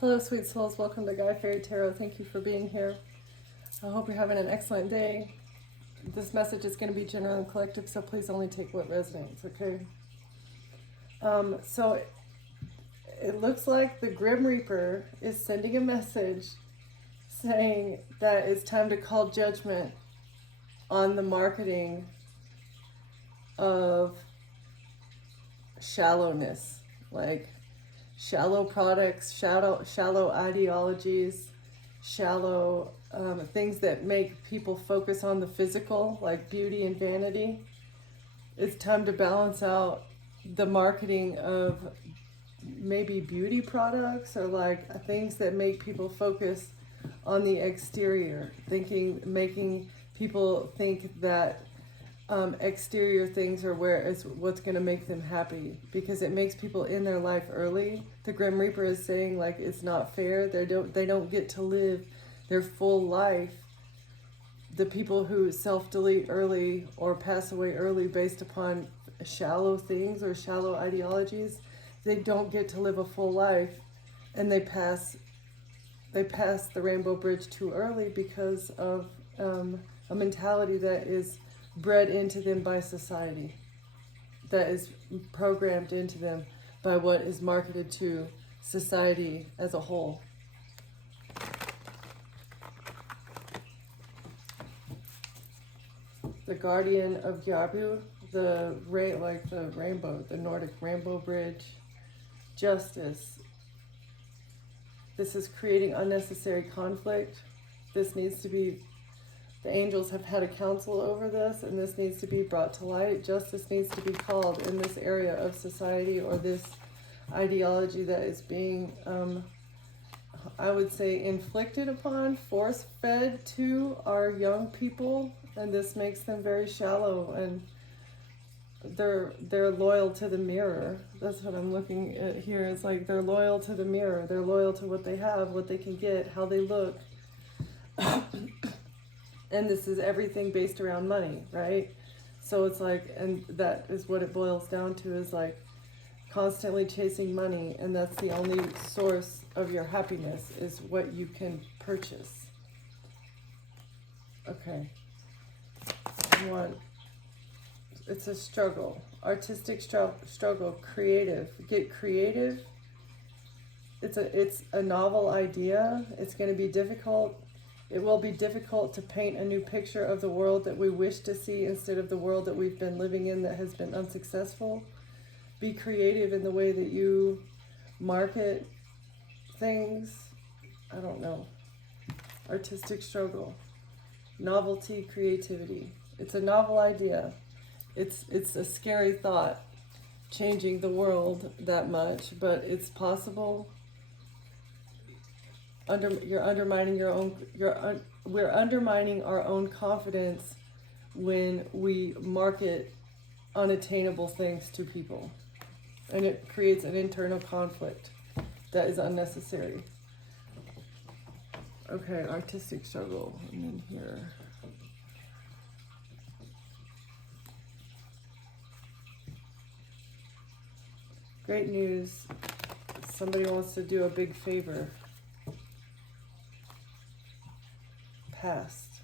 Hello, sweet souls. Welcome to Guy Fairy Tarot. Thank you for being here. I hope you're having an excellent day. This message is going to be general and collective, so please only take what resonates, okay? So it looks like the Grim Reaper is sending a message saying that it's time to call judgment on the marketing of shallowness, like shallow products, shallow ideologies, shallow things that make people focus on the physical, like beauty and vanity. It's time to balance out the marketing of maybe beauty products or like things that make people focus on the exterior, making people think that exterior things are where is what's going to make them happy, because it makes people in their life early. The Grim Reaper is saying like it's not fair. They don't get to live their full life. The people who self-delete early or pass away early based upon shallow things or shallow ideologies, they don't get to live a full life, and they pass the rainbow bridge too early because of a mentality that is bred into them by society, that is programmed into them by what is marketed to society as a whole. The Guardian of Gyabu, the rainbow, the Nordic rainbow bridge, justice. This is creating unnecessary conflict. This needs to be, the angels have had a council over this, and this needs to be brought to light. Justice needs to be called in this area of society, or this ideology that is being, I would say, inflicted upon, force-fed to our young people, and this makes them very shallow, and they're loyal to the mirror. That's what I'm looking at here. It's like they're loyal to the mirror. They're loyal to what they have, what they can get, how they look. And this is everything based around money, right? So it's like, and that is what it boils down to, is like constantly chasing money, and that's the only source of your happiness, is what you can purchase. Okay. It's a struggle, artistic struggle, creative. Get creative. It's a novel idea. It's going to be difficult. It will be difficult to paint a new picture of the world that we wish to see instead of the world that we've been living in that has been unsuccessful. Be creative in the way that you market things. I don't know. Artistic struggle. Novelty, creativity. It's a novel idea. It's a scary thought, changing the world that much, but it's possible. You're undermining your own. We're undermining our own confidence when we market unattainable things to people, and it creates an internal conflict that is unnecessary. Okay, artistic struggle, and then here. Great news. Somebody wants to do a big favor. Past.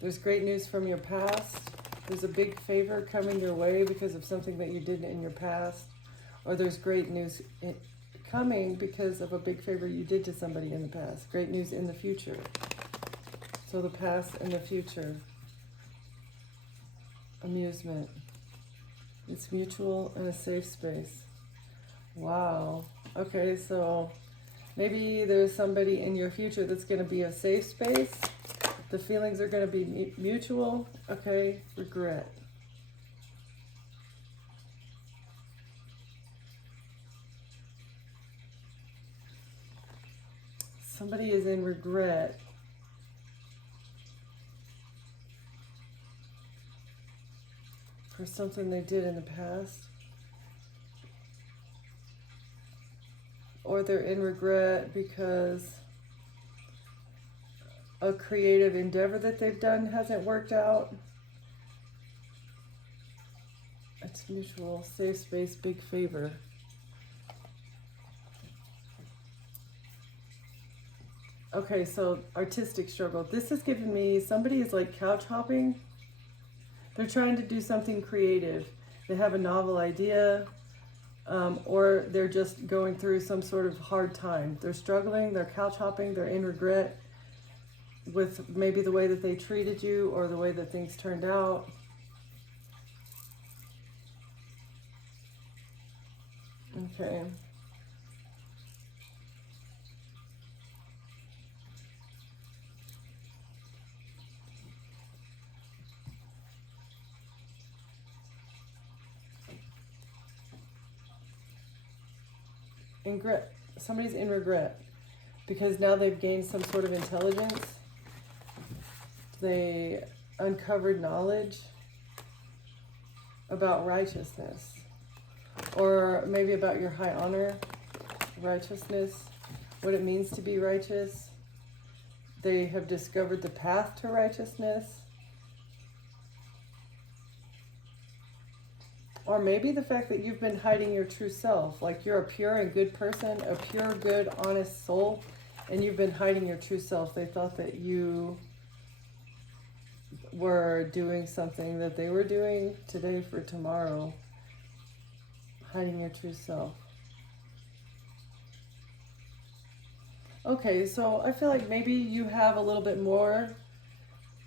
There's great news from your past. There's a big favor coming your way because of something that you did in your past. Or there's great news coming because of a big favor you did to somebody in the past. Great news in the future. So the past and the future. Amusement. It's mutual and a safe space. Wow. Okay, so maybe there's somebody in your future that's going to be a safe space. The feelings are going to be mutual. Okay, regret. Somebody is in regret. For something they did in the past. Or they're in regret because a creative endeavor that they've done hasn't worked out. It's mutual, safe space, big favor. Okay, so artistic struggle. This is giving me somebody is like couch hopping. They're trying to do something creative. They have a novel idea, or they're just going through some sort of hard time. They're struggling, they're couch hopping, they're in regret with maybe the way that they treated you or the way that things turned out. Okay. Somebody's in regret because now they've gained some sort of intelligence. They uncovered knowledge about righteousness, or maybe about your high honor, righteousness, what it means to be righteous. They have discovered the path to righteousness. Or maybe the fact that you've been hiding your true self, like you're a pure and good person, a pure, good, honest soul, and you've been hiding your true self. They thought that you were doing something that they were doing today for tomorrow, hiding your true self. Okay, so I feel like maybe you have a little bit more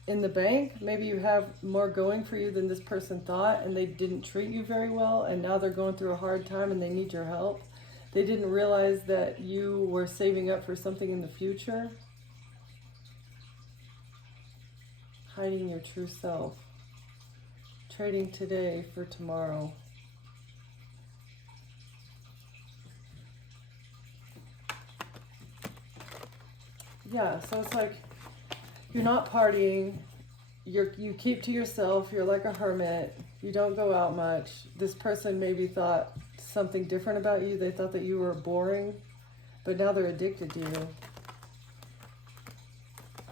in the bank. Maybe you have more going for you than this person thought, and they didn't treat you very well, and now they're going through a hard time and they need your help. They didn't realize that you were saving up for something in the future. Hiding your true self. Trading today for tomorrow. Yeah, so it's like you're not partying, you keep to yourself, you're like a hermit, you don't go out much. This person maybe thought something different about you. They thought that you were boring, but now they're addicted to you.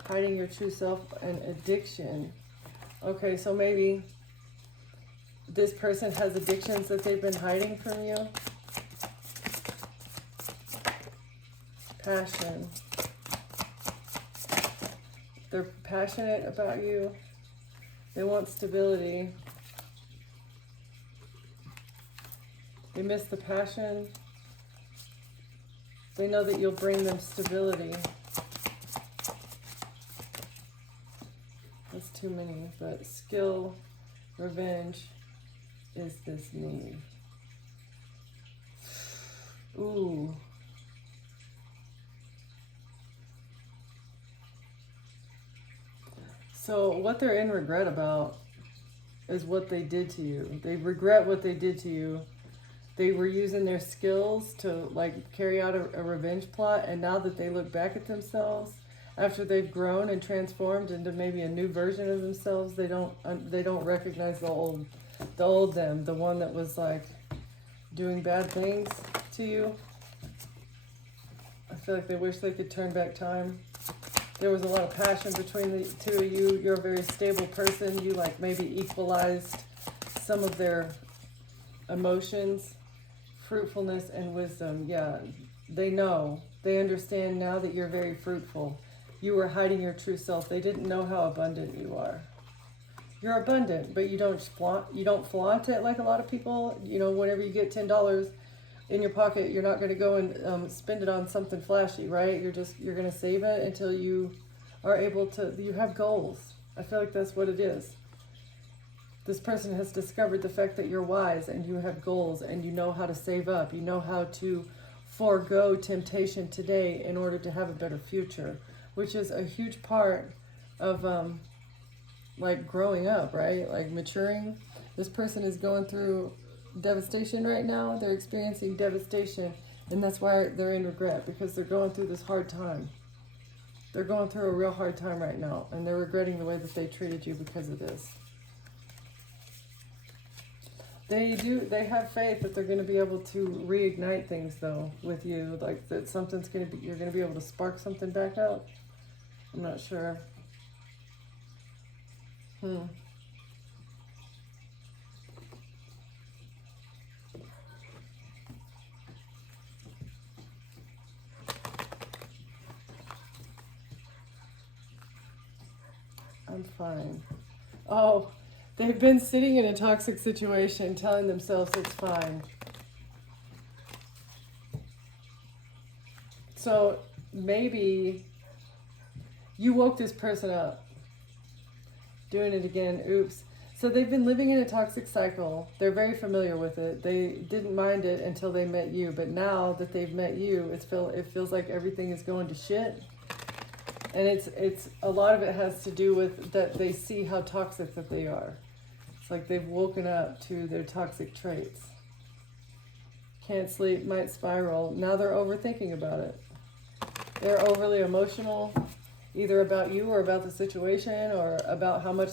Hiding your true self and addiction. Okay, so maybe this person has addictions that they've been hiding from you. Passion. They're passionate about you. They want stability. They miss the passion. They know that you'll bring them stability. That's too many, but skill, revenge is this need. Ooh. So what they're in regret about is what they did to you. They regret what they did to you. They were using their skills to like carry out a revenge plot, and now that they look back at themselves after they've grown and transformed into maybe a new version of themselves, they don't recognize the old them, the one that was like doing bad things to you. I feel like they wish they could turn back time. There was a lot of passion between the two of you. You're a very stable person. You like maybe equalized some of their emotions, fruitfulness and wisdom. Yeah, they know. They understand now that you're very fruitful. You were hiding your true self. They didn't know how abundant you are. You're abundant, but you don't flaunt it like a lot of people. You know, whenever you get $10 in your pocket, you're not going to go and spend it on something flashy, right? You're going to save it until you are able to, you have goals. I feel like that's what it is. This person has discovered the fact that you're wise and you have goals and you know how to save up. You know how to forego temptation today in order to have a better future, which is a huge part of like growing up, right? Like maturing. This person is going through devastation right now. They're experiencing devastation, and that's why they're in regret, because they're going through this hard time. They're going through a real hard time right now, and they're regretting the way that they treated you because of this. They have faith that they're going to be able to reignite things though with you, like that you're going to be able to spark something back up. I'm not sure. I'm fine. Oh, they've been sitting in a toxic situation telling themselves it's fine. So maybe you woke this person up. Doing it again, oops. So they've been living in a toxic cycle. They're very familiar with it. They didn't mind it until they met you, but now that they've met you, it feels like everything is going to shit. And it's a lot of it has to do with that they see how toxic that they are. It's like they've woken up to their toxic traits. Can't sleep, might spiral. Now they're overthinking about it. They're overly emotional, either about you or about the situation or about how much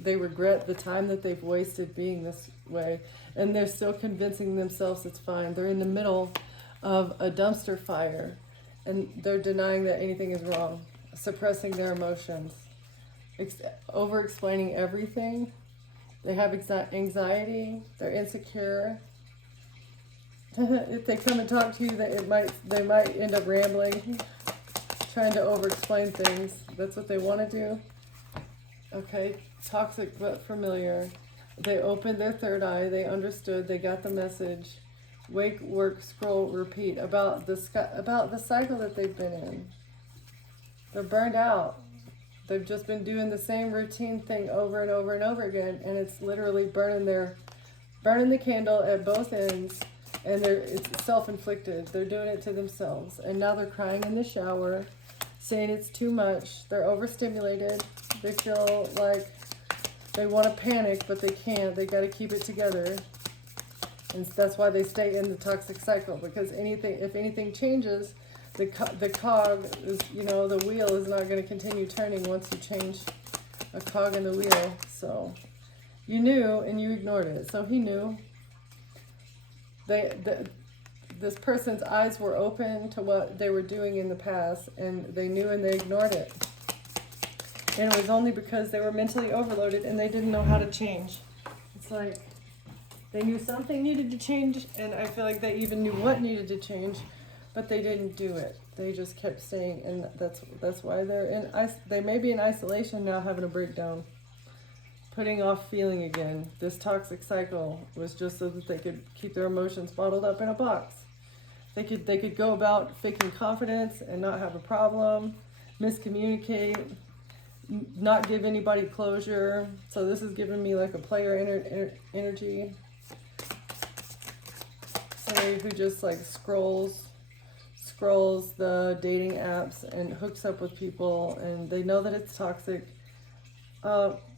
they regret the time that they've wasted being this way. And they're still convincing themselves it's fine. They're in the middle of a dumpster fire and they're denying that anything is wrong, suppressing their emotions, over-explaining everything. They have anxiety, they're insecure. If they come and talk to you, they might end up rambling, trying to over-explain things. That's what they want to do. Okay, toxic but familiar. They opened their third eye. They understood. They got the message. Wake, work, scroll, repeat about the cycle that they've been in. They're burned out. They've just been doing the same routine thing over and over and over again, and it's literally burning the candle at both ends. And it's self-inflicted. They're doing it to themselves. And now they're crying in the shower, saying it's too much. They're overstimulated. They feel like they want to panic, but they can't. They got to keep it together. And that's why they stay in the toxic cycle. Because if anything changes, the cog is, the wheel is not going to continue turning once you change a cog in the wheel. So you knew and you ignored it. So he knew. This person's eyes were open to what they were doing in the past, and they knew and they ignored it. And it was only because they were mentally overloaded and they didn't know how to change. It's like they knew something needed to change, and I feel like they even knew what needed to change, but they didn't do it. They just kept staying, and that's why they may be in isolation now, having a breakdown. Putting off feeling again. This toxic cycle was just so that they could keep their emotions bottled up in a box. They could go about faking confidence and not have a problem, miscommunicate, not give anybody closure. So this is giving me like a player energy. Somebody who just like scrolls the dating apps and hooks up with people, and they know that it's toxic.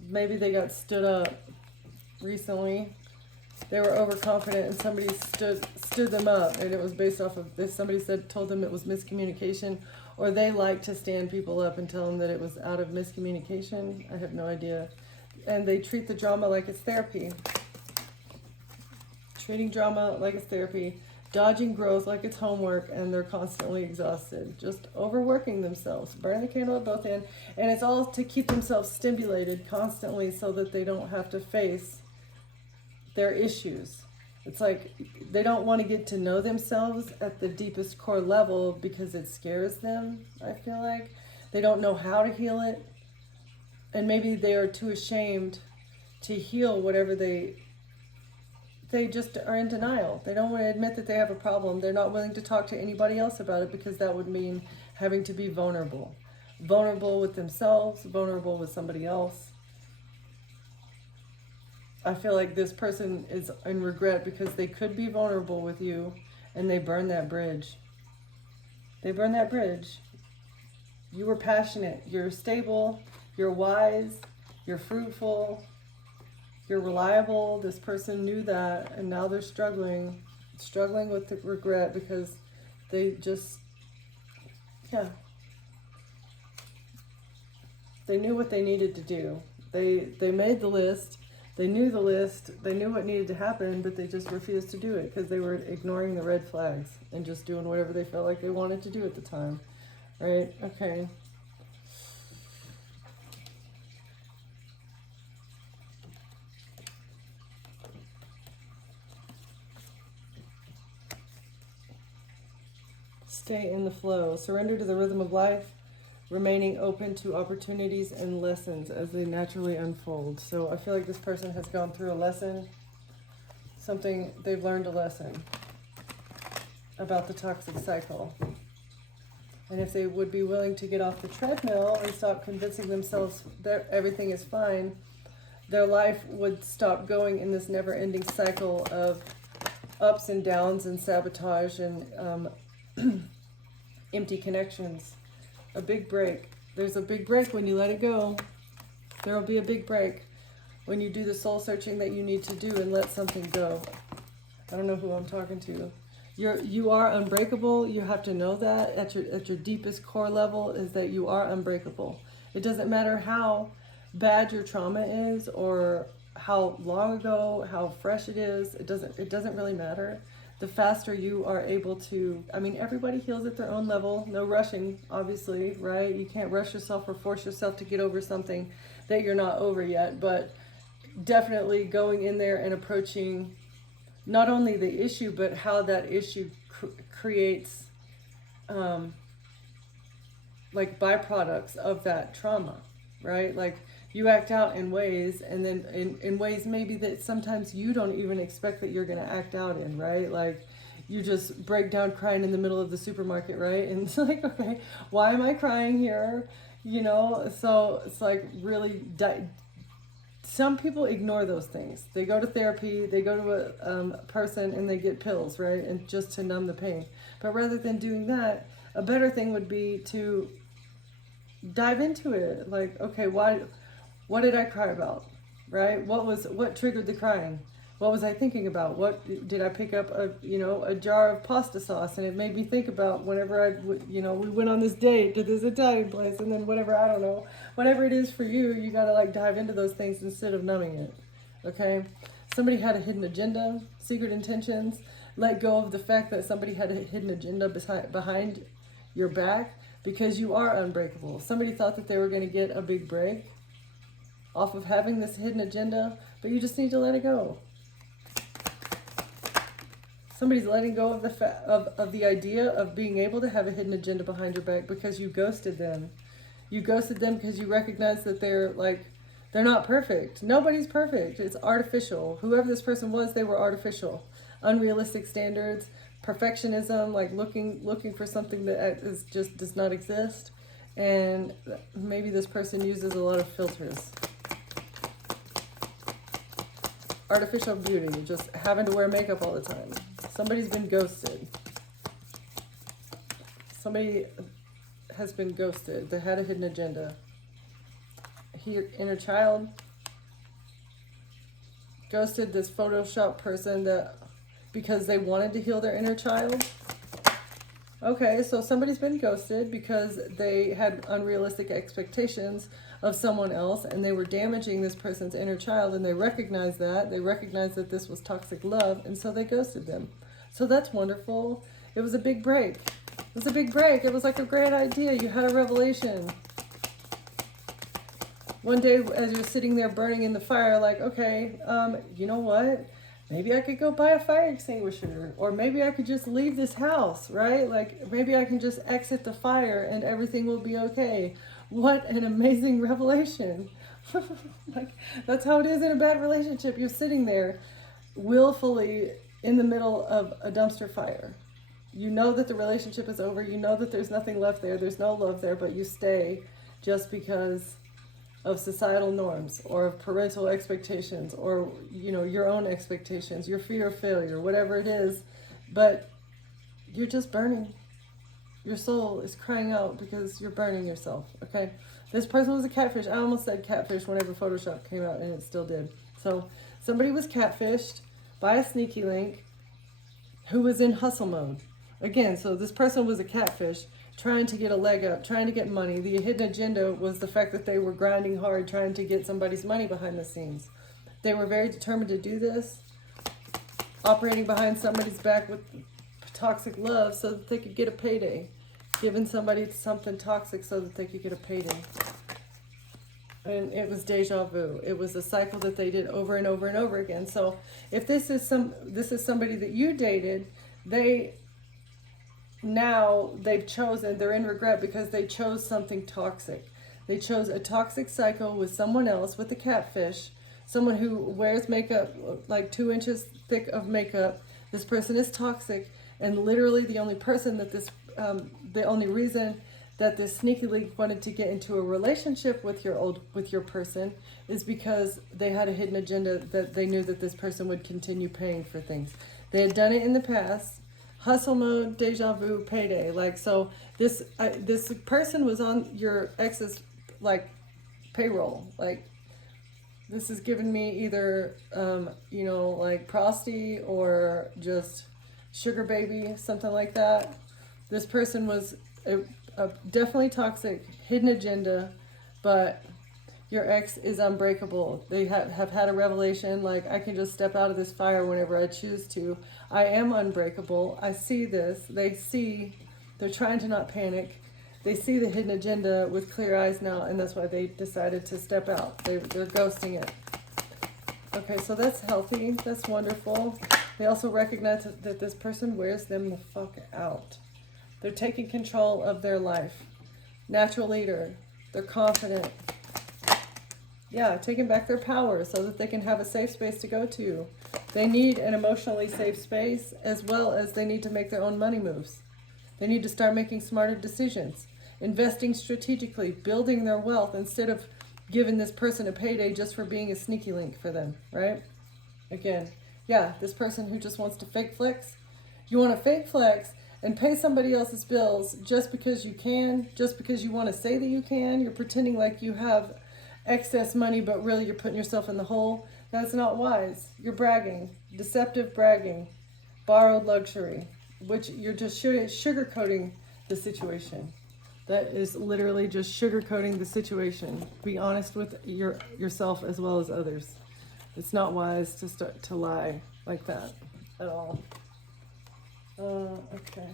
Maybe they got stood up recently. They were overconfident and somebody stood them up, and it was based off of this. Somebody told them it was miscommunication, or they like to stand people up and tell them that it was out of miscommunication. I have no idea. And they treat the drama like it's therapy. Treating drama like it's therapy. Dodging growth like it's homework, and they're constantly exhausted. Just overworking themselves. Burning the candle at both ends. And it's all to keep themselves stimulated constantly so that they don't have to face their issues. It's like they don't want to get to know themselves at the deepest core level because it scares them, I feel like. They don't know how to heal it. And maybe they are too ashamed to heal whatever they just are in denial. They don't want to admit that they have a problem. They're not willing to talk to anybody else about it because that would mean having to be vulnerable. Vulnerable with themselves, vulnerable with somebody else. I feel like this person is in regret because they could be vulnerable with you and they burn that bridge. They burn that bridge. You were passionate. You're stable. You're wise. You're fruitful. You're reliable. This person knew that, and now they're struggling with the regret because they just, they knew what they needed to do. They made the list. They knew the list. They knew what needed to happen, but they just refused to do it because they were ignoring the red flags and just doing whatever they felt like they wanted to do at the time. Right? Okay. Stay in the flow. Surrender to the rhythm of life. remaining open to opportunities and lessons as they naturally unfold. So I feel like this person has gone through a lesson, something, they've learned a lesson about the toxic cycle. And if they would be willing to get off the treadmill and stop convincing themselves that everything is fine, their life would stop going in this never-ending cycle of ups and downs and sabotage and empty connections. A big break. There's a big break when you let it go. There will be a big break when you do the soul searching that you need to do and let something go. I don't know who I'm talking to. You are unbreakable. You have to know that at your deepest core level is that you are unbreakable. It doesn't matter how bad your trauma is or how long ago, how fresh it is. It doesn't really matter. The faster you are able to, I mean, everybody heals at their own level. No rushing, obviously, right? You can't rush yourself or force yourself to get over something that you're not over yet, but definitely going in there and approaching not only the issue, but how that issue creates like byproducts of that trauma, right? Like you act out in ways, and then in ways maybe that sometimes you don't even expect that you're going to act out in, right? Like you just break down crying in the middle of the supermarket, right? And it's like, okay, why am I crying here? You know, so it's like really some people ignore those things. They go to therapy, they go to a person and they get pills, right? And just to numb the pain. But rather than doing that, a better thing would be to dive into it. Like, okay, what did I cry about, right? What triggered the crying? What was I thinking about? What did I pick up a jar of pasta sauce, and it made me think about whenever we went on this date to this Italian place, and then whatever, I don't know, whatever it is for you, you gotta like dive into those things instead of numbing it. Okay, somebody had a hidden agenda, secret intentions. Let go of the fact that somebody had a hidden agenda behind your back, because you are unbreakable. Somebody thought that they were going to get a big break off of having this hidden agenda, but you just need to let it go. Somebody's letting go of the idea of being able to have a hidden agenda behind your back because you ghosted them. You ghosted them because you recognize that they're not perfect. Nobody's perfect. It's artificial. Whoever this person was, they were artificial. Unrealistic standards, perfectionism, like looking for something that just does not exist. And maybe this person uses a lot of filters. Artificial beauty, just having to wear makeup all the time. Somebody's been ghosted. Somebody has been ghosted. They had a hidden agenda. Inner child ghosted this Photoshop person because they wanted to heal their inner child. Okay, so somebody's been ghosted because they had unrealistic expectations of someone else, and they were damaging this person's inner child, and they recognized that. They recognized that this was toxic love, and so they ghosted them. So that's wonderful. It was a big break. It was a big break. It was like a great idea. You had a revelation. One day, as you're sitting there burning in the fire, like, okay, you know what? Maybe I could go buy a fire extinguisher, or maybe I could just leave this house, right? Like, maybe I can just exit the fire and everything will be okay. What an amazing revelation. Like, that's how it is in a bad relationship. You're sitting there willfully in the middle of a dumpster fire. You know that the relationship is over. You know that there's nothing left there. There's no love there, but you stay just because of societal norms or of parental expectations or, your own expectations, your fear of failure, whatever it is. But you're just burning. Your soul is crying out because you're burning yourself, okay? This person was a catfish. I almost said catfish whenever Photoshop came out, and it still did. So somebody was catfished by a sneaky link who was in hustle mode. Again, so this person was a catfish trying to get a leg up, trying to get money. The hidden agenda was the fact that they were grinding hard, trying to get somebody's money behind the scenes. They were very determined to do this, operating behind somebody's back with toxic love so that they could get a payday, giving somebody something toxic so that they could get a payday. And it was deja vu. It was a cycle that they did over and over and over again. So if this is somebody that you dated, they now they've chosen, they're in regret because they chose something toxic. They chose a toxic cycle with someone else, with the catfish, someone who wears makeup, like 2 inches thick of makeup. This person is toxic, and literally the only person that the only reason that this sneaky link wanted to get into a relationship with your person is because they had a hidden agenda that they knew that this person would continue paying for things. They had done it in the past. Hustle mode, deja vu, payday. Like, so this person was on your ex's like payroll. Like, this is giving me either like prosty or just sugar baby, something like that. This person was definitely toxic, hidden agenda, but your ex is unbreakable. They have had a revelation, like, I can just step out of this fire whenever I choose to. I am unbreakable. I see this. They're trying to not panic. They see the hidden agenda with clear eyes now, and that's why they decided to step out. They're ghosting it. Okay, so that's healthy. That's wonderful. They also recognize that this person wears them the fuck out. They're taking control of their life. Natural leader. They're confident. Yeah, taking back their power so that they can have a safe space to go to. They need an emotionally safe space, as well as they need to make their own money moves. They need to start making smarter decisions, investing strategically, building their wealth, instead of giving this person a payday just for being a sneaky link for them, right? Again, yeah, this person who just wants to fake flex. You want to fake flex and pay somebody else's bills just because you can, just because you want to say that you can. You're pretending like you have excess money, but really you're putting yourself in the hole. That's not wise. You're bragging, deceptive bragging, borrowed luxury, which you're just sugarcoating the situation. That is literally just sugarcoating the situation. Be honest with yourself as well as others. It's not wise to start to lie like that at all. Okay.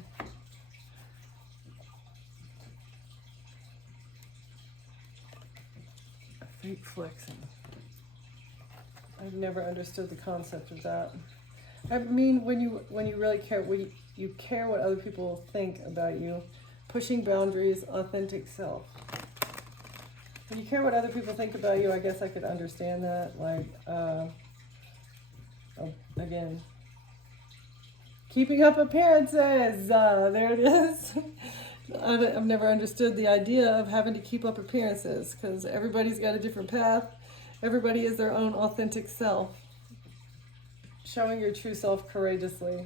Fake flexing. I've never understood the concept of that. I mean, when you really care, when you care what other people think about you, pushing boundaries, authentic self. When you care what other people think about you, I guess I could understand that. Like, again, keeping up appearances. There it is. I've never understood the idea of having to keep up appearances, because everybody's got a different path. Everybody is their own authentic self. Showing your true self courageously.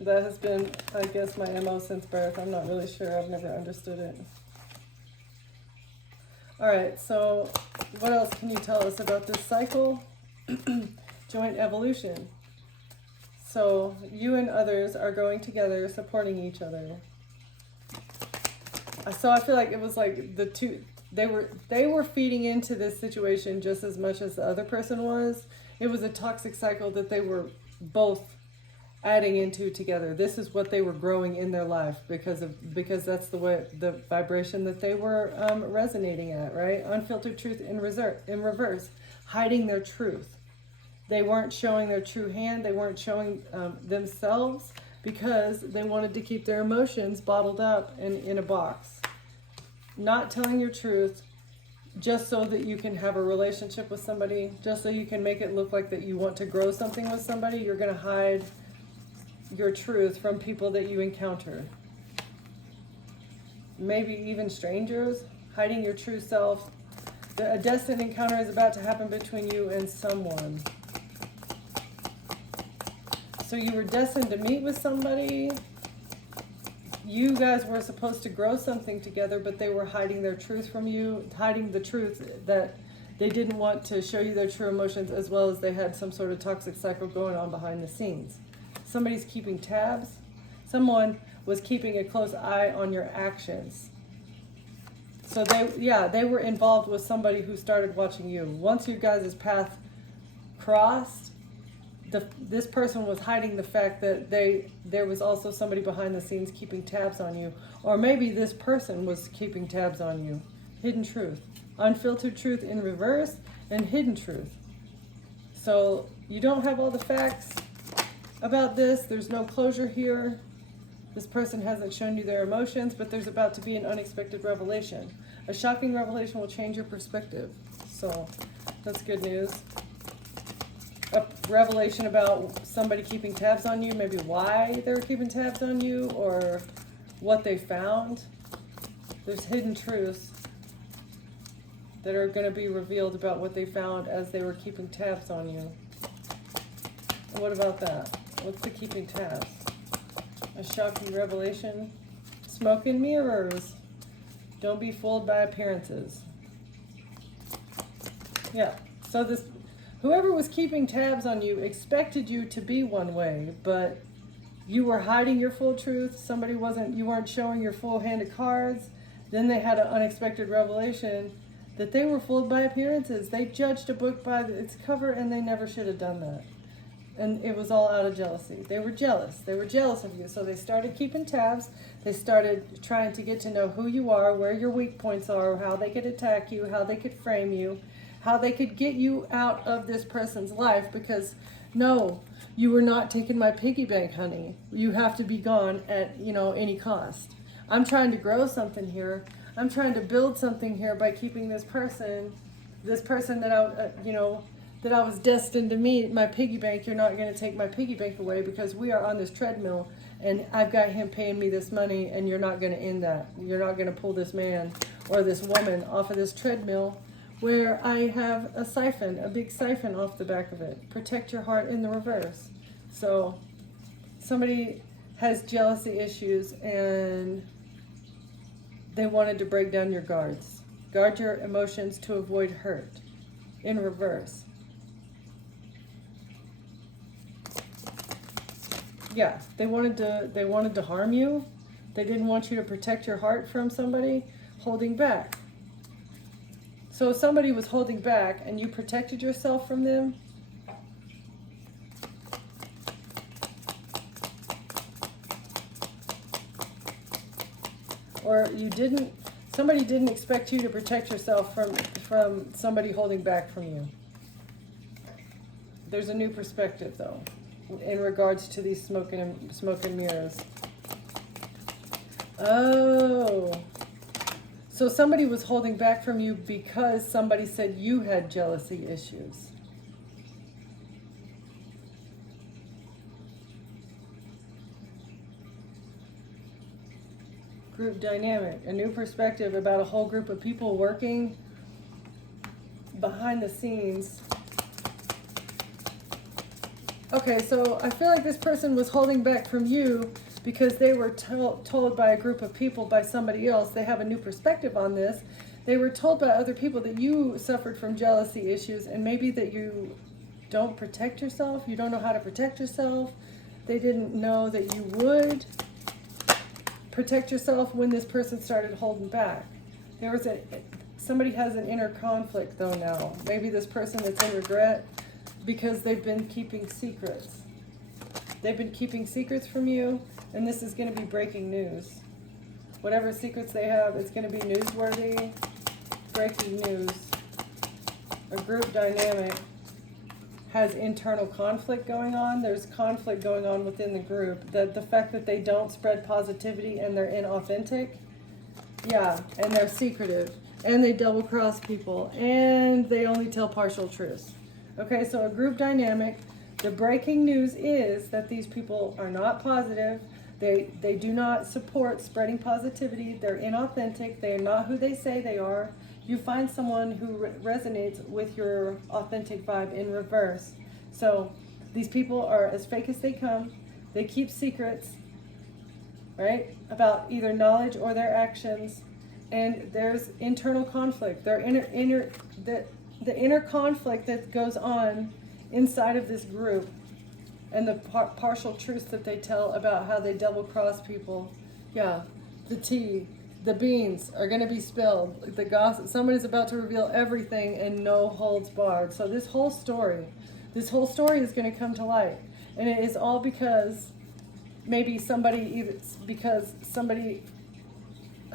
That has been, I guess, my MO since birth. I'm not really sure. I've never understood it. All right, so what else can you tell us about this cycle? Joint evolution. So you and others are going together, supporting each other. So I feel like it was like the two, they were feeding into this situation just as much as the other person was. It was a toxic cycle that they were both adding into together. This is what they were growing in their life because that's the vibration that they were resonating at, right? Unfiltered truth in reverse, hiding their truth. They weren't showing their true hand. They weren't showing themselves because they wanted to keep their emotions bottled up in a box. Not telling your truth just so that you can have a relationship with somebody, just so you can make it look like that you want to grow something with somebody. You're going to hide your truth from people that you encounter. Maybe even strangers, hiding your true self. A destined encounter is about to happen between you and someone. So you were destined to meet with somebody. You guys were supposed to grow something together, but they were hiding their truth from you, hiding the truth that they didn't want to show you their true emotions, as well as they had some sort of toxic cycle going on behind the scenes. Somebody's keeping tabs. Someone was keeping a close eye on your actions. So they were involved with somebody who started watching you. Once you guys' path crossed, this person was hiding the fact that there was also somebody behind the scenes keeping tabs on you. Or maybe this person was keeping tabs on you. Hidden truth. Unfiltered truth in reverse, and hidden truth. So you don't have all the facts about this. There's no closure here. This person hasn't shown you their emotions, but there's about to be an unexpected revelation. A shocking revelation will change your perspective. So that's good news. A revelation about somebody keeping tabs on you, maybe why they were keeping tabs on you or what they found. There's hidden truths that are going to be revealed about what they found as they were keeping tabs on you. And what about that? What's the keeping tabs? A shocking revelation. Smoke and mirrors. Don't be fooled by appearances. Yeah, so this, whoever was keeping tabs on you expected you to be one way, but you were hiding your full truth. You weren't showing your full hand of cards. Then they had an unexpected revelation that they were fooled by appearances. They judged a book by its cover, and they never should have done that. And it was all out of jealousy. They were jealous. They were jealous of you. So they started keeping tabs. They started trying to get to know who you are, where your weak points are, how they could attack you, how they could frame you, how they could get you out of this person's life, because no, you were not taking my piggy bank, honey. You have to be gone at, any cost. I'm trying to grow something here. I'm trying to build something here by keeping this person that that I was destined to meet, my piggy bank. You're not going to take my piggy bank away because we are on this treadmill and I've got him paying me this money, and you're not going to end that. You're not going to pull this man or this woman off of this treadmill where I have a big siphon off the back of it. Protect your heart in the reverse. So somebody has jealousy issues and they wanted to break down your guards. Guard your emotions to avoid hurt in reverse. Yeah, they wanted to harm you. They didn't want you to protect your heart from somebody holding back. So if somebody was holding back and you protected yourself from them, or somebody didn't expect you to protect yourself from somebody holding back from you. There's a new perspective though, in regards to these smoke and mirrors. Oh, so somebody was holding back from you because somebody said you had jealousy issues. Group dynamic, a new perspective about a whole group of people working behind the scenes. Okay, so I feel like this person was holding back from you because they were told by a group of people, by somebody else. They have a new perspective on this. They were told by other people that you suffered from jealousy issues, and maybe that you don't protect yourself. You don't know how to protect yourself. They didn't know that you would protect yourself when this person started holding back. Somebody has an inner conflict though now. Maybe this person that's in regret because they've been keeping secrets. They've been keeping secrets from you, and this is going to be breaking news. Whatever secrets they have, it's going to be newsworthy. Breaking news. A group dynamic has internal conflict going on. There's conflict going on within the group. The fact that they don't spread positivity and they're inauthentic. Yeah, and they're secretive. And they double cross people. And they only tell partial truths. Okay, so a group dynamic. The breaking news is that these people are not positive. They do not support spreading positivity. They're inauthentic. They are not who they say they are. You find someone who resonates with your authentic vibe in reverse. So these people are as fake as they come. They keep secrets, right, about either knowledge or their actions. And there's internal conflict. The inner conflict that goes on inside of this group, and the partial truths that they tell about how they double cross people. Yeah, the tea, the beans are going to be spilled. The gossip, somebody's about to reveal everything and no holds barred. So this whole story is going to come to light. And it is all because somebody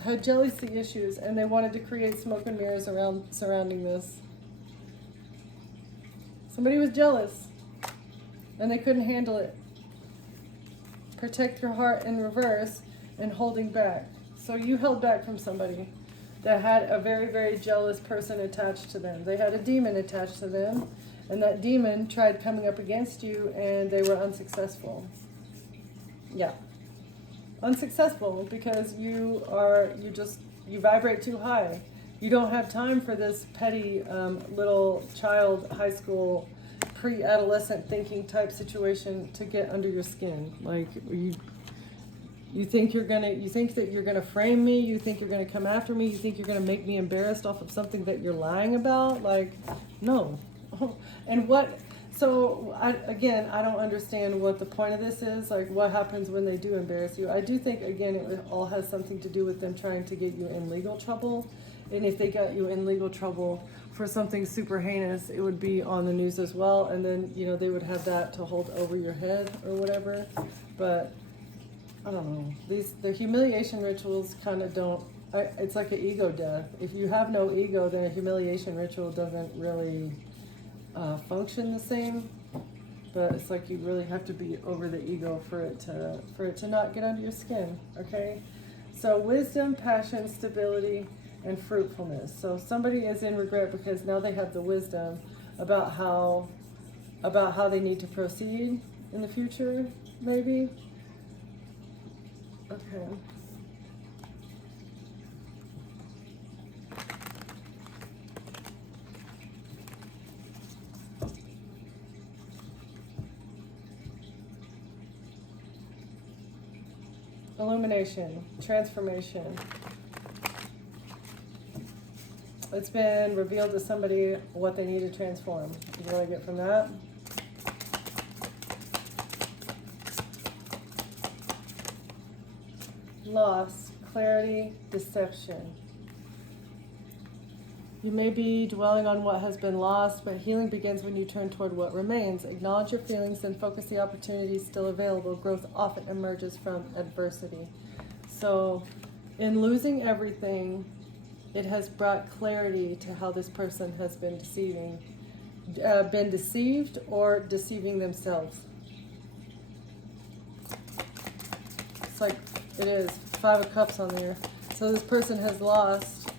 had jealousy issues and they wanted to create smoke and mirrors surrounding this. Somebody was jealous and they couldn't handle it. protect your heart in reverse, and holding back. So you held back from somebody that had a very, very jealous person attached to them. They had a demon attached to them, and that demon tried coming up against you, and they were unsuccessful. Yeah. Unsuccessful because you vibrate too high. You don't have time for this petty little child, high school, pre-adolescent thinking type situation to get under your skin. Like you think that you're gonna frame me, you think you're gonna come after me, you think you're gonna make me embarrassed off of something that you're lying about. Like, no. And I don't understand what the point of this is. Like, what happens when they do embarrass you? I do think, again, it all has something to do with them trying to get you in legal trouble. And if they got you in legal trouble for something super heinous, it would be on the news as well. And then, they would have that to hold over your head or whatever. But I don't know. The humiliation rituals kind of don't, it's like an ego death. If you have no ego, then a humiliation ritual doesn't really function the same. But it's like you really have to be over the ego for it to not get under your skin. Okay. So wisdom, passion, stability, and fruitfulness. So somebody is in regret because now they have the wisdom about how they need to proceed in the future, maybe. Okay. Illumination, transformation. It's been revealed to somebody what they need to transform. You want to get from that? Loss, clarity, deception. You may be dwelling on what has been lost, but healing begins when you turn toward what remains. Acknowledge your feelings and focus the opportunities still available. Growth often emerges from adversity. So, in losing everything, it has brought clarity to how this person has been been deceived or deceiving themselves. It's like it is 5 of Cups on there. So this person has lost.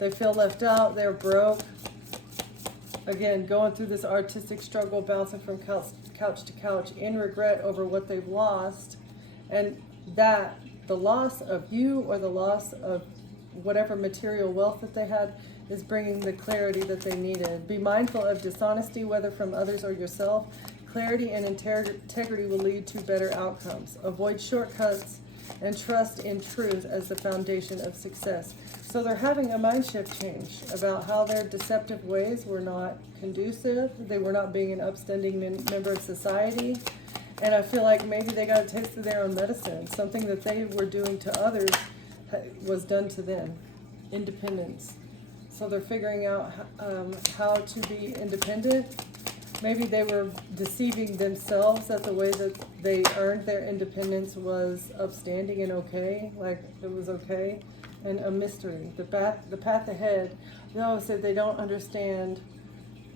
They feel left out. They're broke. Again, going through this artistic struggle, bouncing from couch to couch in regret over what they've lost. And that the loss of you or the loss of whatever material wealth that they had is bringing the clarity that they needed. Be mindful of dishonesty, whether from others or yourself. Clarity and integrity will lead to better outcomes. Avoid shortcuts and trust in truth as the foundation of success. So they're having a mind shift change about how their deceptive ways were not conducive. They were not being an upstanding member of society. And I feel like maybe they got a taste of their own medicine. Something that they were doing to others was done to them. Independence. So they're figuring out how to be independent. Maybe they were deceiving themselves that the way that they earned their independence was upstanding and okay, like it was okay, and a mystery. The path ahead, they always said they don't understand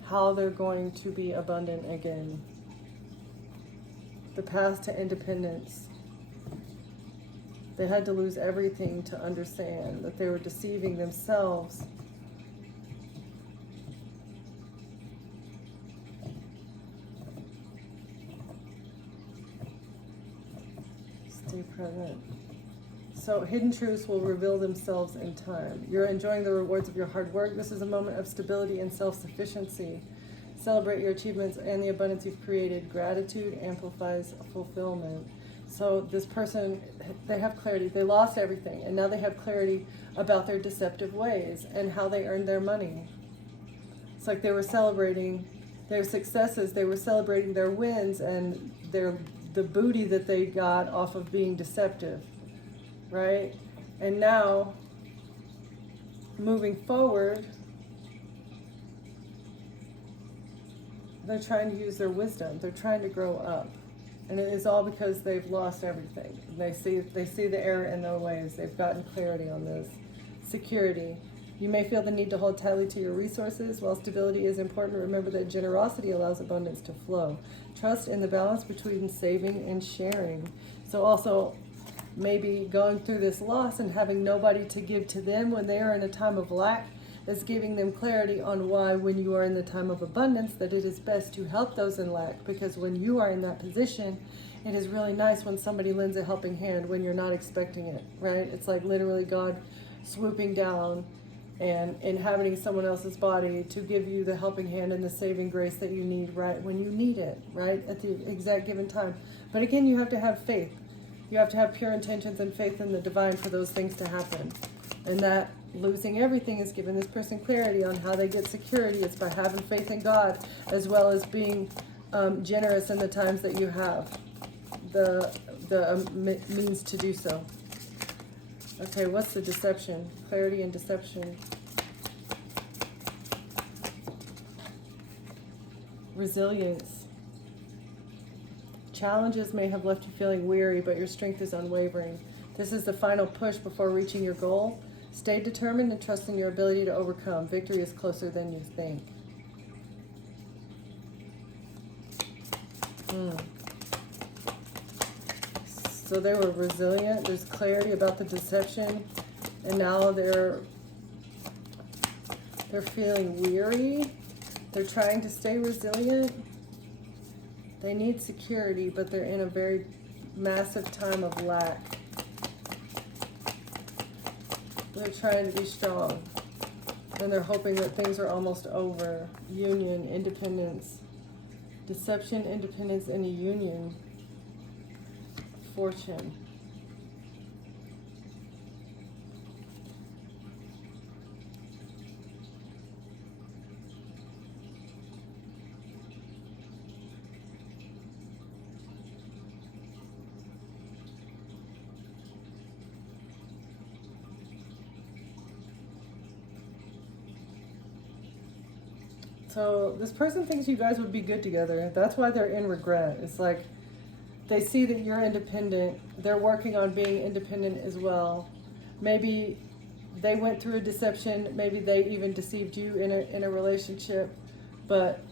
how they're going to be abundant again. The path to independence. They had to lose everything to understand that they were deceiving themselves. Stay present. So hidden truths will reveal themselves in time. You're enjoying the rewards of your hard work. This is a moment of stability and self-sufficiency. Celebrate your achievements and the abundance you've created. Gratitude amplifies fulfillment. So this person, they have clarity. They lost everything, and now they have clarity about their deceptive ways and how they earned their money. It's like they were celebrating their successes. They were celebrating their wins and the booty that they got off of being deceptive, right? And now, moving forward, they're trying to use their wisdom. They're trying to grow up. And it is all because they've lost everything. They see the error in their ways. They've gotten clarity on this. Security. You may feel the need to hold tightly to your resources. While stability is important, remember that generosity allows abundance to flow. Trust in the balance between saving and sharing. So also, maybe going through this loss and having nobody to give to them when they are in a time of lack is giving them clarity on why, when you are in the time of abundance, that it is best to help those in lack. Because when you are in that position, it is really nice when somebody lends a helping hand when you're not expecting it, right? It's like literally God swooping down and inhabiting someone else's body to give you the helping hand and the saving grace that you need right when you need it, right? At the exact given time. But again, you have to have faith. You have to have pure intentions and faith in the divine for those things to happen. And that losing everything is giving this person clarity on how they get security. It's by having faith in God, as well as being generous in the times that you have the means to do so. Okay, what's the deception? Clarity and deception. Resilience. Challenges may have left you feeling weary, but your strength is unwavering. This is the final push before reaching your goal. Stay determined and trust in your ability to overcome. Victory is closer than you think. So they were resilient. There's clarity about the deception. And now they're feeling weary. They're trying to stay resilient. They need security, but they're in a very massive time of lack. They're trying to be strong. And they're hoping that things are almost over. Union, independence. Deception, independence, and a union. Fortune. So this person thinks you guys would be good together. That's why they're in regret. It's like they see that you're independent. They're working on being independent as well. Maybe they went through a deception. Maybe they even deceived you in a relationship. But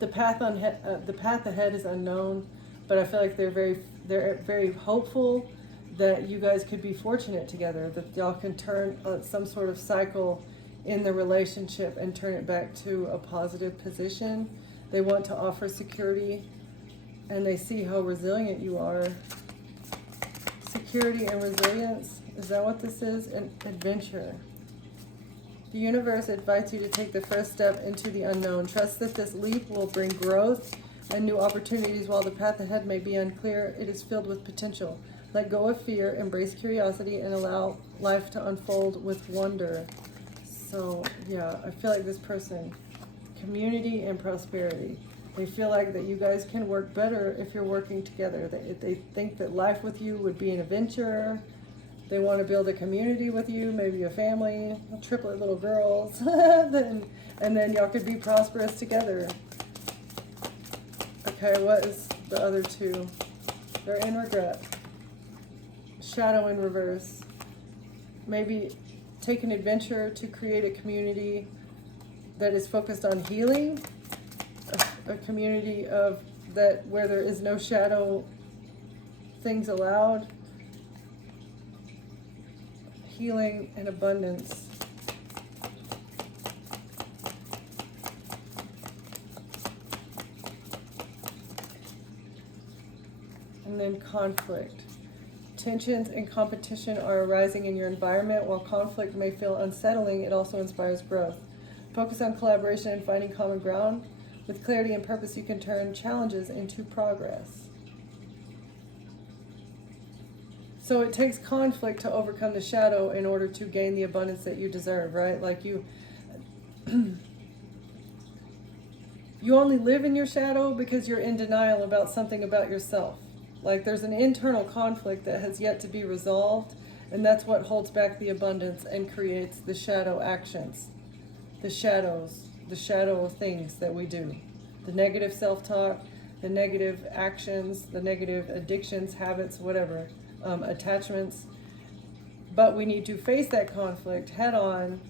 the path ahead is unknown. But I feel like they're very hopeful that you guys could be fortunate together. That y'all can turn some sort of cycle in the relationship and turn it back to a positive position. They want to offer security, and they see how resilient you are. Security and resilience, is that what this is? An adventure. The universe invites you to take the first step into the unknown. Trust that this leap will bring growth and new opportunities. While the path ahead may be unclear, it is filled with potential. Let go of fear, embrace curiosity, and allow life to unfold with wonder. So, yeah, I feel like this person, community and prosperity. They feel like that you guys can work better if you're working together. They think that life with you would be an adventure. They want to build a community with you, maybe a family, triplet little girls. and then y'all could be prosperous together. Okay, what is the other two? They're in regret. Shadow in reverse. Maybe take an adventure to create a community that is focused on healing, a community of that where there is no shadow things allowed, healing and abundance. And then conflict. Tensions and competition are arising in your environment. While conflict may feel unsettling, it also inspires growth. Focus on collaboration and finding common ground. With clarity and purpose, you can turn challenges into progress. So it takes conflict to overcome the shadow in order to gain the abundance that you deserve, right? Like you only live in your shadow because you're in denial about something about yourself. Like there's an internal conflict that has yet to be resolved, and that's what holds back the abundance and creates the shadow actions, the shadow things that we do, the negative self-talk, the negative actions, the negative addictions, habits, whatever, attachments. But we need to face that conflict head on,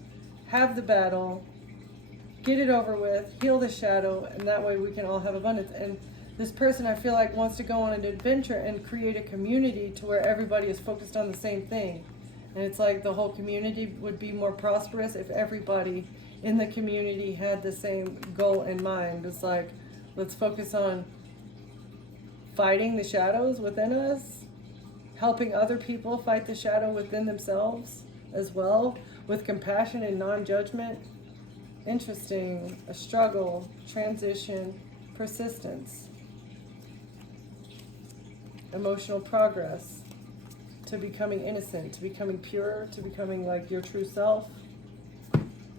have the battle, get it over with, heal the shadow, and that way we can all have abundance. And this person, I feel like, wants to go on an adventure and create a community to where everybody is focused on the same thing. And it's like the whole community would be more prosperous if everybody in the community had the same goal in mind. It's like, let's focus on fighting the shadows within us, helping other people fight the shadow within themselves as well, with compassion and non-judgment. Interesting. A struggle, transition, persistence, emotional progress, to becoming innocent, to becoming pure, to becoming like your true self.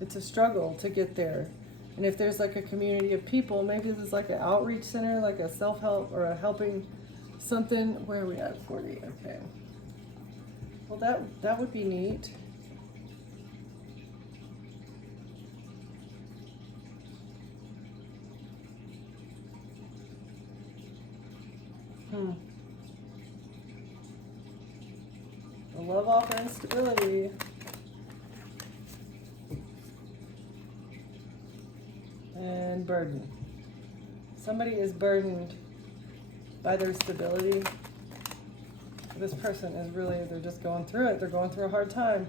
It's a struggle to get there. And if there's like a community of people, maybe this is like an outreach center, like a self-help or a helping something. Where are we at? 40. Okay. Well, that would be neat. A love offering stability. And burden. Somebody is burdened by their stability. This person is really, they're just going through it. They're going through a hard time.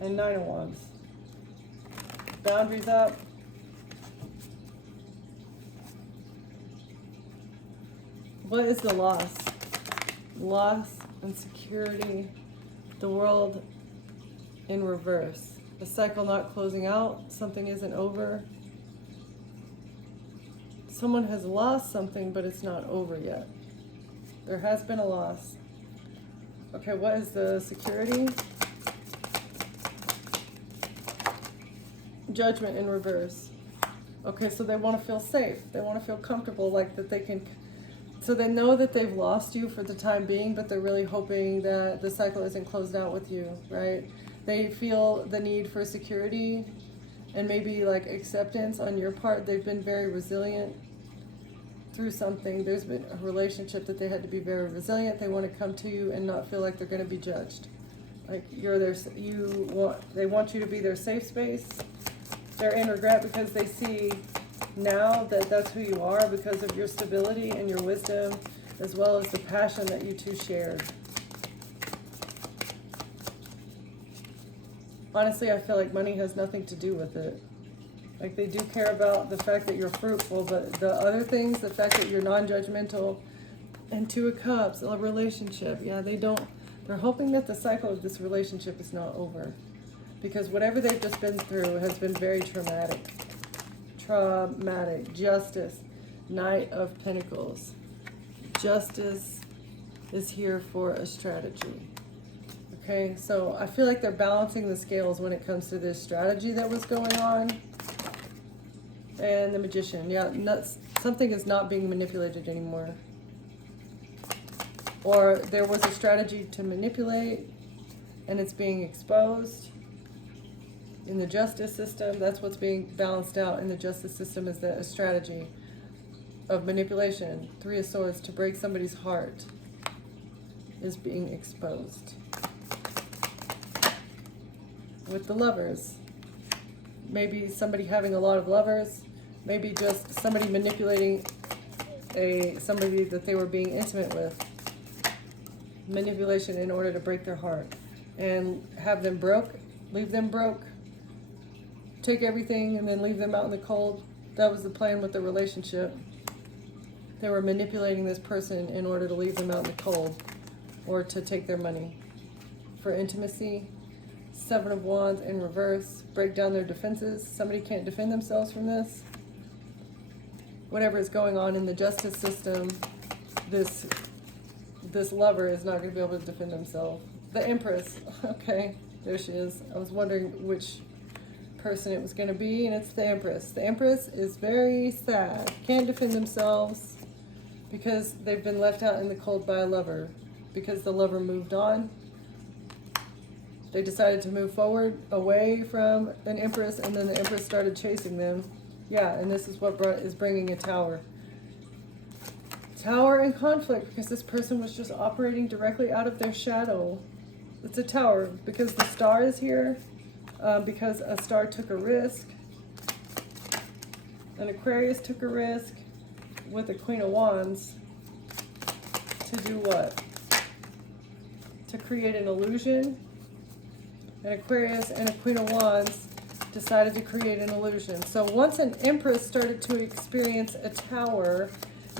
And 9 of Wands. Boundaries up. What is the loss? Loss and security. The world in reverse. The cycle not closing out. Something isn't over. Someone has lost something, but it's not over yet. There has been a loss. Okay, what is the security? Judgment in reverse. Okay, so they want to feel safe. They want to feel comfortable, like that they can. So they know that they've lost you for the time being, but they're really hoping that the cycle isn't closed out with you, right? They feel the need for security and maybe like acceptance on your part. They've been very resilient through something. There's been a relationship that they had to be very resilient. They want to come to you and not feel like they're going to be judged. Like you're their, they want you to be their safe space. They're in regret because they see now that that's who you are because of your stability and your wisdom, as well as the passion that you two shared. Honestly, I feel like money has nothing to do with it. Like they do care about the fact that you're fruitful, but the other things, the fact that you're non-judgmental, and 2 of Cups, a relationship, yeah, they don't, they're hoping that the cycle of this relationship is not over. Because whatever they've just been through has been very traumatic. Traumatic. Justice. Knight of Pentacles. Justice is here for a strategy. Okay, so I feel like they're balancing the scales when it comes to this strategy that was going on. And the Magician. Yeah, something is not being manipulated anymore. Or there was a strategy to manipulate and it's being exposed. In the justice system, that's what's being balanced out in the justice system, is that a strategy of manipulation, 3 of Swords, to break somebody's heart is being exposed. With the Lovers, maybe somebody having a lot of lovers, maybe just somebody manipulating somebody that they were being intimate with. Manipulation in order to break their heart and have them broke, leave them broke. Take everything and then leave them out in the cold. That was the plan with the relationship. They were manipulating this person in order to leave them out in the cold or to take their money. For intimacy, 7 of Wands in reverse. Break down their defenses. Somebody can't defend themselves from this. Whatever is going on in the justice system, this lover is not going to be able to defend themselves. The Empress. Okay, there she is. I was wondering which person it was going to be, and it's the Empress. The Empress is very sad. Can't defend themselves because they've been left out in the cold by a lover. Because the lover moved on. They decided to move forward away from an Empress, and then the Empress started chasing them. Yeah, and this is what is bringing a Tower. Tower and conflict, because this person was just operating directly out of their shadow. It's a tower because the star is here, because a star took a risk. An Aquarius took a risk with the Queen of Wands to do what? To create an illusion. An Aquarius and a Queen of Wands decided to create an illusion. So once an Empress started to experience a tower,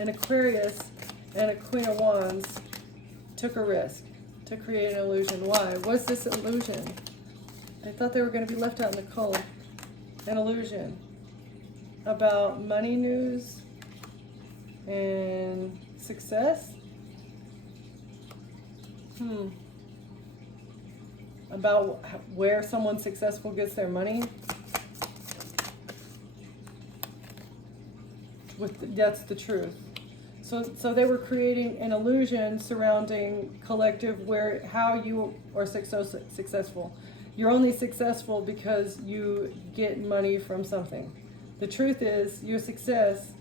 an Aquarius and a Queen of Wands took a risk to create an illusion. Why? What's this illusion? They thought they were going to be left out in the cold. An illusion about money news and success. About where someone successful gets their money. That's the truth. So they were creating an illusion surrounding collective how you are successful. You're only successful because you get money from something. The truth is your success.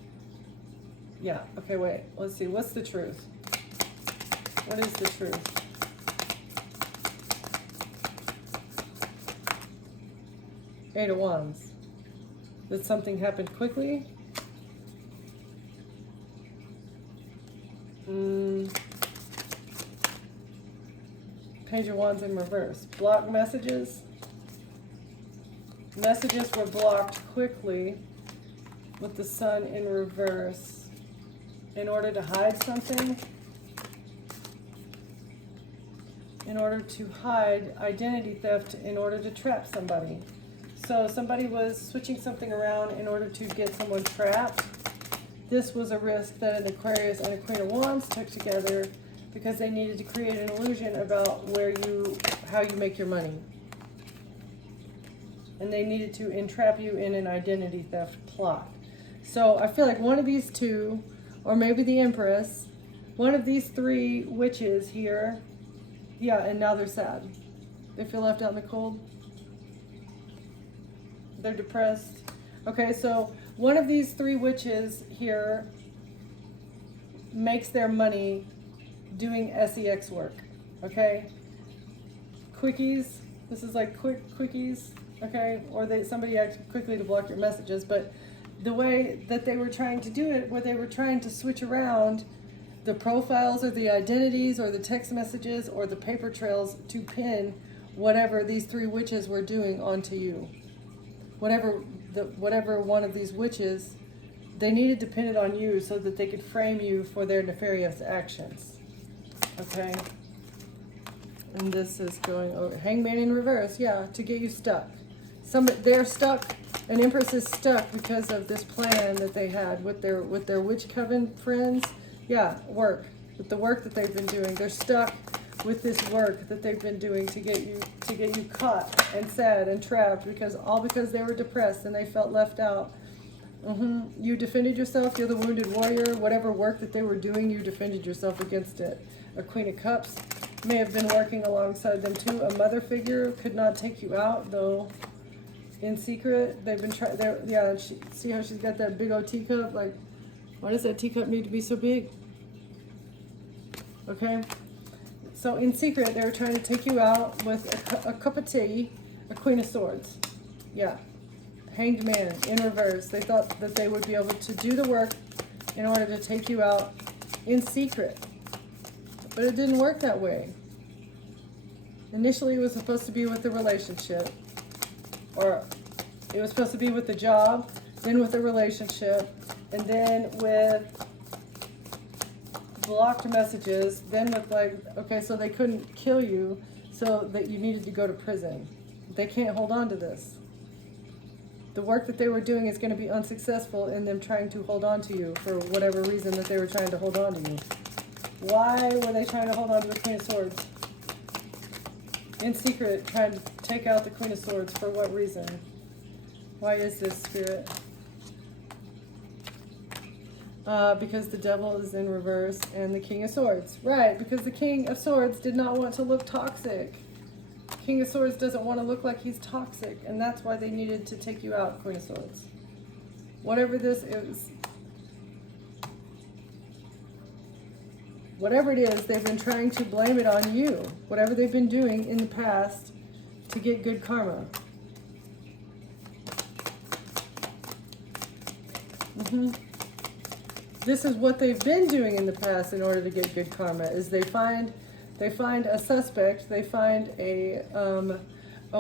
Yeah. Okay. Wait. Let's see. What's the truth? What is the truth? Eight of Wands. That something happened quickly. Page of Wands in reverse. Block messages. Messages were blocked quickly with the Sun in reverse in order to hide something. In order to hide identity theft, in order to trap somebody. So somebody was switching something around in order to get someone trapped. This was a risk that an Aquarius and a Queen of Wands took together because they needed to create an illusion about how you make your money. And they needed to entrap you in an identity theft plot. So I feel like one of these two, or maybe the Empress, one of these three witches here, yeah, and now they're sad. They feel left out in the cold. They're depressed. Okay, so one of these three witches here makes their money doing sex work. Okay? Quickies. This is like quickies. Okay? Or somebody acted quickly to block your messages. But the way that they were trying to do it, where they were trying to switch around the profiles or the identities or the text messages or the paper trails to pin whatever these three witches were doing onto you. Whatever one of these witches, they needed to pin it on you so that they could frame you for their nefarious actions. Okay? And this is going over. Hangman in reverse, yeah, to get you stuck. They're stuck. An Empress is stuck because of this plan that they had with their witch coven friends. Yeah, with the work that they've been doing. They're stuck with this work that they've been doing to get you caught and sad and trapped because they were depressed and they felt left out. You defended yourself. You're the wounded warrior. Whatever work that they were doing, you defended yourself against it. A Queen of Cups may have been working alongside them too. A mother figure could not take you out, though. In secret, they've been trying. Yeah, see how she's got that big old teacup? Like, why does that teacup need to be so big? Okay. So in secret, they were trying to take you out with a cup of tea, a Queen of Swords. Yeah. Hanged Man in reverse. They thought that they would be able to do the work in order to take you out in secret. But it didn't work that way. Initially, it was supposed to be with the relationship. Or it was supposed to be with the job, then with the relationship, and then with blocked messages, then with okay, so they couldn't kill you, so that you needed to go to prison. They can't hold on to this. The work that they were doing is going to be unsuccessful in them trying to hold on to you for whatever reason that they were trying to hold on to you. Why were they trying to hold on to the Queen of Swords? In secret, trying to take out the Queen of Swords. For what reason? Why is this, Spirit? Because the Devil is in reverse and the King of Swords. Right, because the King of Swords did not want to look toxic. King of Swords doesn't want to look like he's toxic, and that's why they needed to take you out, Queen of Swords. Whatever this is. whatever it is, they've been trying to blame it on you. Whatever they've been doing in the past to get good karma. This is what they've been doing in the past in order to get good karma, is they find a suspect, they find a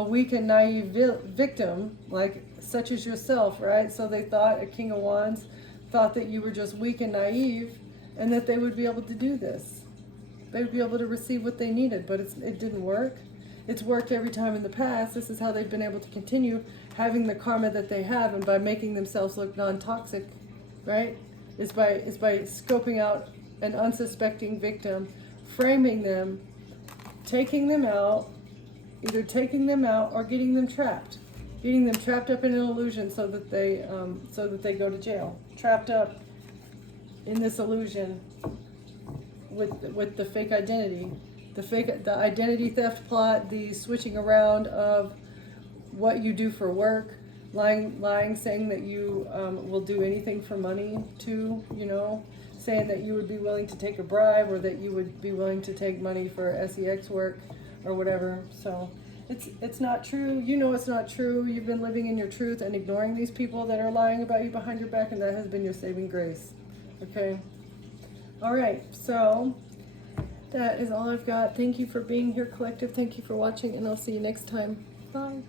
weak and naive victim, like such as yourself, right? So they thought, a King of Wands thought that you were just weak and naive and that they would be able to do this. They would be able to receive what they needed, but it didn't work. It's worked every time in the past. This is how they've been able to continue having the karma that they have, and by making themselves look non-toxic, right? Is by scoping out an unsuspecting victim, framing them, taking them out, either taking them out or getting them trapped up in an illusion, so that they go to jail, trapped up in this illusion with the fake identity, the identity theft plot, the switching around of what you do for work, lying, saying that you will do anything for money too, saying that you would be willing to take a bribe, or that you would be willing to take money for SEX work or whatever. So it's not true. It's not true. You've been living in your truth and ignoring these people that are lying about you behind your back, and that has been your saving grace. Okay? All right, so that is all I've got. Thank you for being here, collective. Thank you for watching, and I'll see you next time. Bye.